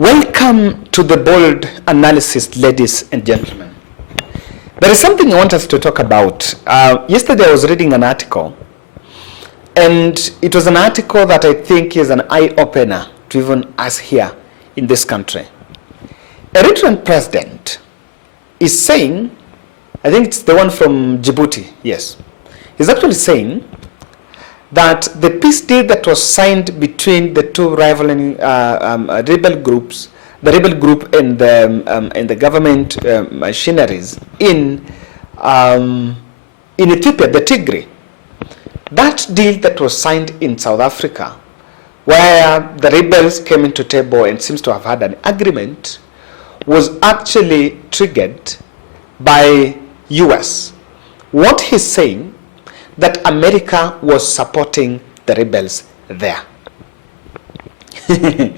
Welcome to the bold analysis, ladies and gentlemen. There is something I want us to talk about. Yesterday I was reading an article, and it was an article that I think is an eye-opener to even us here in this country. Eritrean president is saying, I think it's the one from Djibouti, yes. He's actually saying that the peace deal that was signed between the two rivaling rebel groups, the rebel group and the government machineries in Ethiopia, the Tigray, that deal that was signed in South Africa, where the rebels came into table and seems to have had an agreement, was actually triggered by U.S. What he's saying, that America was supporting the rebels there. I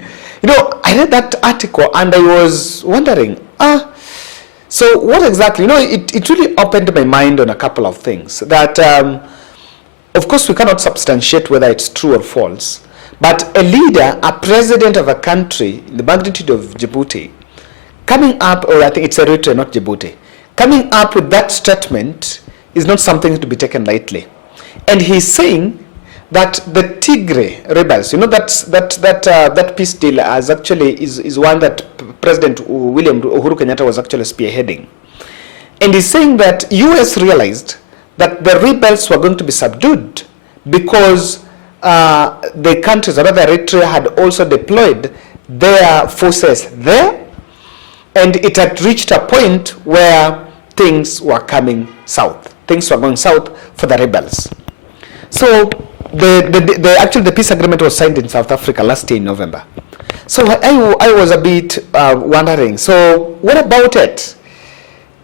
read that article and I was wondering, so what exactly, it really opened my mind on a couple of things. That, of course, we cannot substantiate whether it's true or false, but a leader, a president of a country, the magnitude of Djibouti, coming up, or I think it's Eritrea, not Djibouti, coming up with that statement is not something to be taken lightly. And he's saying that the Tigray rebels, that peace deal is one that President Uhuru Kenyatta was actually spearheading. And he's saying that U.S. realized that the rebels were going to be subdued because the countries, or rather Eritrea, had also deployed their forces there, and it had reached a point where things were coming south. Things were going south for the rebels. So the peace agreement was signed in South Africa last year in November. So I was a bit wondering, so what about it?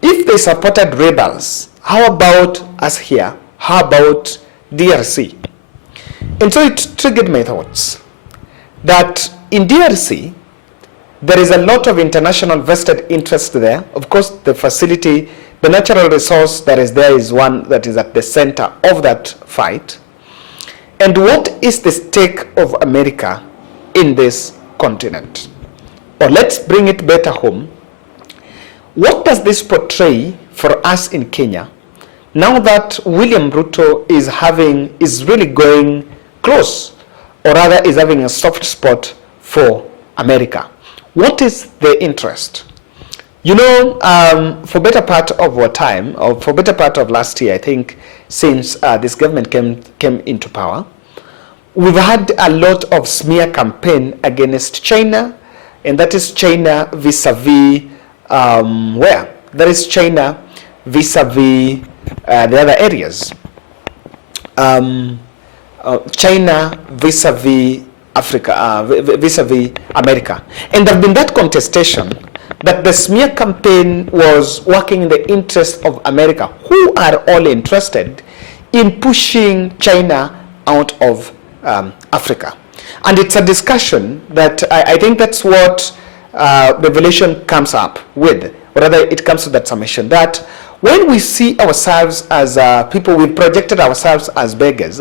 If they supported rebels, how about us here? How about DRC? And so it triggered my thoughts that in DRC, there is a lot of international vested interest there. Of course, the facility, the natural resource that is there is one that is at the center of that fight. And what is the stake of America in this continent? Or let's bring it better home. What does this portray for us in Kenya now that William Ruto is really going close, or rather is having a soft spot for America? What is the interest? For better part of our time, or for better part of last year, I think, since this government came into power, we've had a lot of smear campaign against China, and that is China vis-a-vis where? That is China vis-a-vis the other areas. China vis-a-vis Africa, vis-a-vis America. And there have been that contestation that the smear campaign was working in the interest of America, who are all interested in pushing China out of Africa. And it's a discussion that I think that's what Revelation comes up with, or rather it comes to that summation, that when we see ourselves as people, we projected ourselves as beggars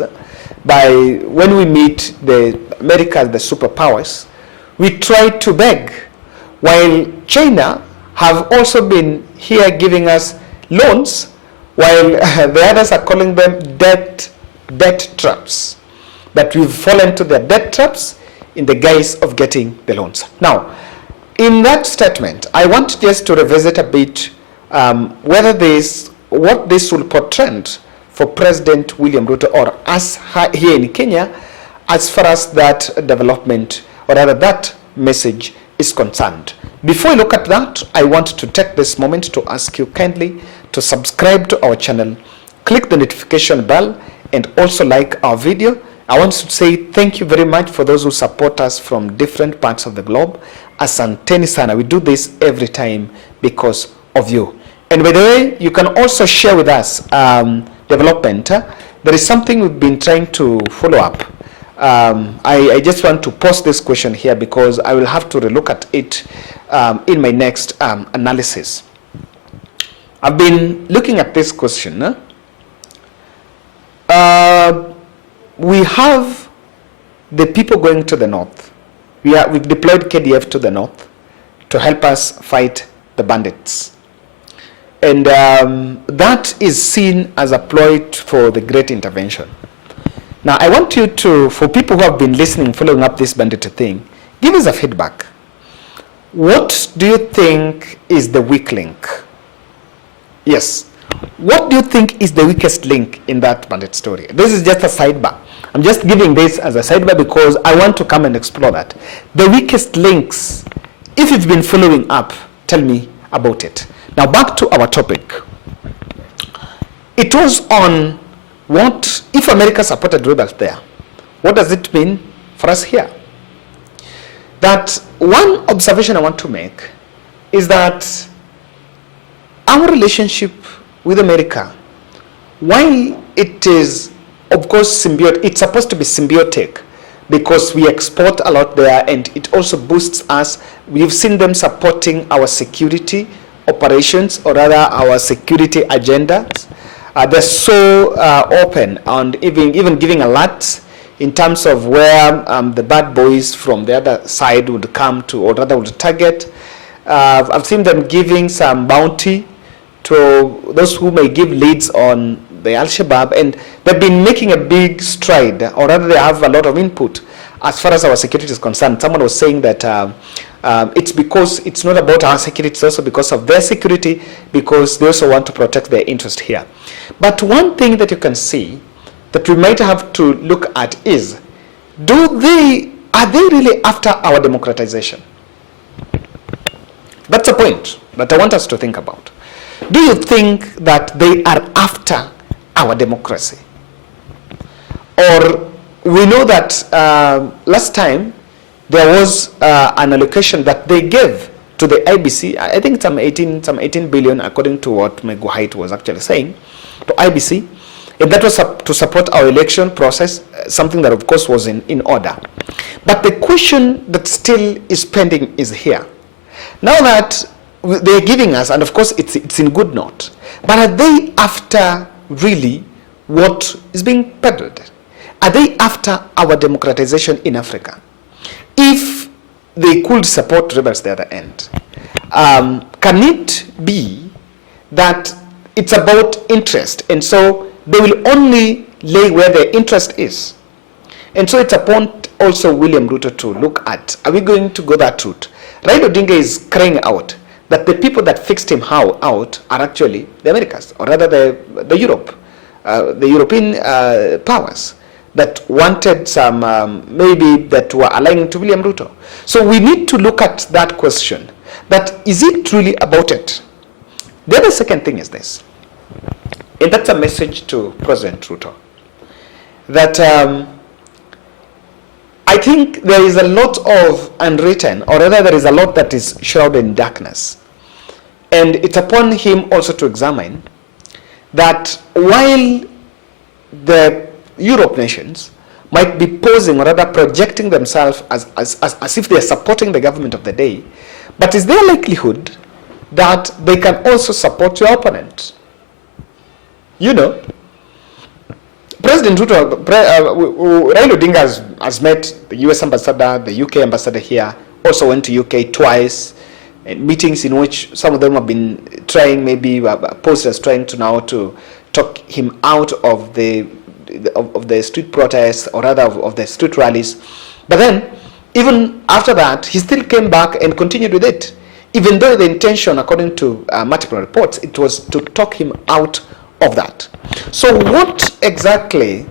when we meet the America, the superpowers, we try to beg, while China have also been here giving us loans, while the others are calling them debt traps, that we've fallen to their debt traps in the guise of getting the loans. Now, in that statement, I want just to revisit a bit what this will portend for President William Ruto, or us here in Kenya, as far as that development, or rather that message is concerned. Before I look at that, I want to take this moment to ask you kindly to subscribe to our channel, click the notification bell, and also like our video. I want to say thank you very much for those who support us from different parts of the globe. Asanteni sana. We do this every time because of you. And by the way, you can also share with us development. There is something we've been trying to follow up. I just want to post this question here because I will have to relook at it in my next analysis. I've been looking at this question. We have the people going to the north We've deployed KDF to the north to help us fight the bandits. And that is seen as a ploy for the great intervention. Now, I want you to, for people who have been listening, following up this bandit thing, give us a feedback. What do you think is the weak link? Yes. What do you think is the weakest link in that bandit story? This is just a sidebar. I'm just giving this as a sidebar because I want to come and explore that. The weakest links, if you've been following up, tell me about it. Now back to our topic. It was on what, if America supported rebels there, what does it mean for us here? That one observation I want to make is that our relationship with America, while it is, of course, symbiotic, it's supposed to be symbiotic because we export a lot there and it also boosts us. We've seen them supporting our security operations, or rather our security agendas. They're so open and even giving alerts in terms of where the bad boys from the other side would come to, or rather would target. I've seen them giving some bounty to those who may give leads on the Al-Shabaab, and they've been making a big stride, or rather they have a lot of input as far as our security is concerned. Someone was saying that it's because it's not about our security, it's also because of their security, because they also want to protect their interest here. But one thing that you can see that we might have to look at is, are they really after our democratization? That's a point that I want us to think about. Do you think that they are after our democracy? Or we know that last time there was an allocation that they gave to the IBC. I think some 18 billion, according to what Megu Height was actually saying, to IBC. And that was to support our election process, something that of course was in order. But the question that still is pending is here. Now that they're giving us, and of course it's in good note, but are they after really what is being peddled? Are they after our democratization in Africa? If they could support rebels the other end, can it be that it's about interest, and so they will only lay where their interest is? And so it's upon also William Ruto to look at, are we going to go that route? Raila Odinga is crying out that the people that fixed him out are actually the Americas, or rather the European powers that wanted some, maybe that were aligning to William Ruto. So we need to look at that question, that is it really about it? The other second thing is this, and that's a message to President Ruto, that I think there is a lot of unwritten, or rather there is a lot that is shrouded in darkness. And it's upon him also to examine that while the Europe nations might be posing, or rather projecting themselves as if they are supporting the government of the day, but is there likelihood that they can also support your opponent? You know, President Ruto, Raila Odinga has met the U.S. ambassador, the UK ambassador here, also went to UK twice, and meetings in which some of them have been trying, maybe posters trying to now to talk him out of the street protests, or rather of the street rallies. But then, even after that, he still came back and continued with it, even though the intention, according to multiple reports, it was to talk him out of that. So what exactly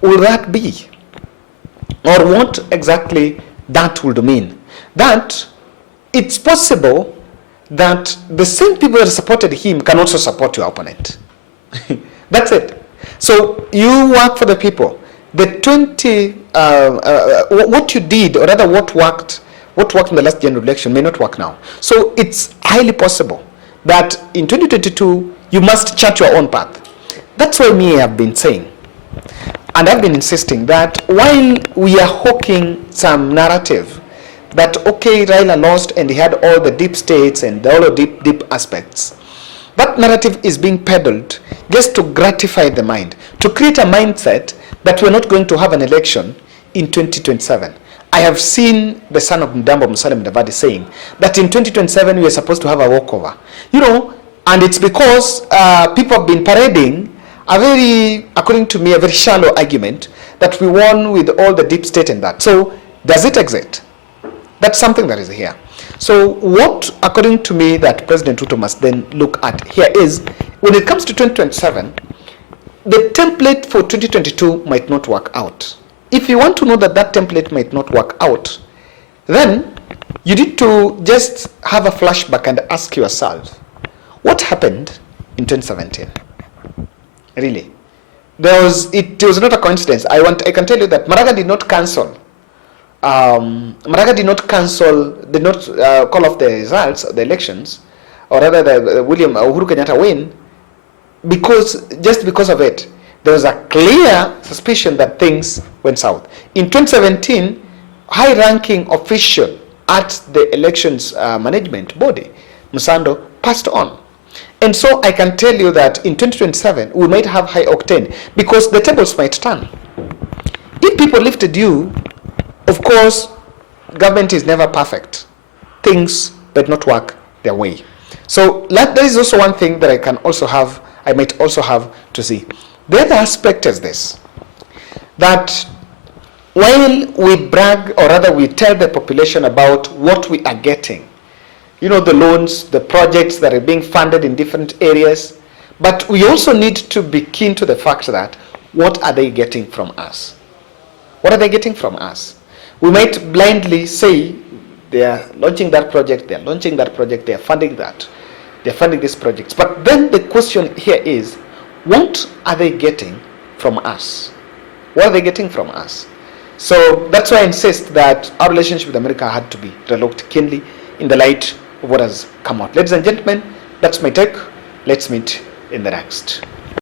will that be? Or what exactly that would mean? That it's possible that the same people that supported him can also support your opponent. That's it. So you work for the people. The what you did, or rather what worked in the last general election may not work now. So it's highly possible that in 2022, you must chart your own path. That's why I have been saying, and I've been insisting, that while we are hawking some narrative that, okay, Raila lost and he had all the deep states and all the deep aspects, that narrative is being peddled just to gratify the mind, to create a mindset that we're not going to have an election in 2027. I have seen the son of Ndambo Musalia Mudavadi saying that in 2027 we are supposed to have a walkover. You know, and it's because people have been parading a very, according to me, a very shallow argument that we won with all the deep state and that. So does it exist? That's something that is here. So what, according to me, that President Ruto must then look at here is, when it comes to 2027, the template for 2022 might not work out. If you want to know that that template might not work out, then you need to just have a flashback and ask yourself, what happened in 2017? Really? It was not a coincidence. I can tell you that Maraga did not cancel. Did not call off the results of the elections, or rather the William Uhuru Kenyatta win, just because of it. There was a clear suspicion that things went south. In 2017, high-ranking official at the elections management body, Musando, passed on. And so I can tell you that in 2027, we might have high octane, because the tables might turn. If people lifted you, of course, government is never perfect. Things might not work their way. So there is also one thing that I might also have to see. The other aspect is this, that while we brag, or rather we tell the population about what we are getting, you know, the loans, the projects that are being funded in different areas, but we also need to be keen to the fact that, what are they getting from us? What are they getting from us? We might blindly say they are launching that project, they are launching that project, they are funding that, they are funding these projects. But then the question here is, what are they getting from us? What are they getting from us? So that's why I insist that our relationship with America had to be relooked keenly in the light of what has come out. Ladies and gentlemen, that's my take. Let's meet in the next.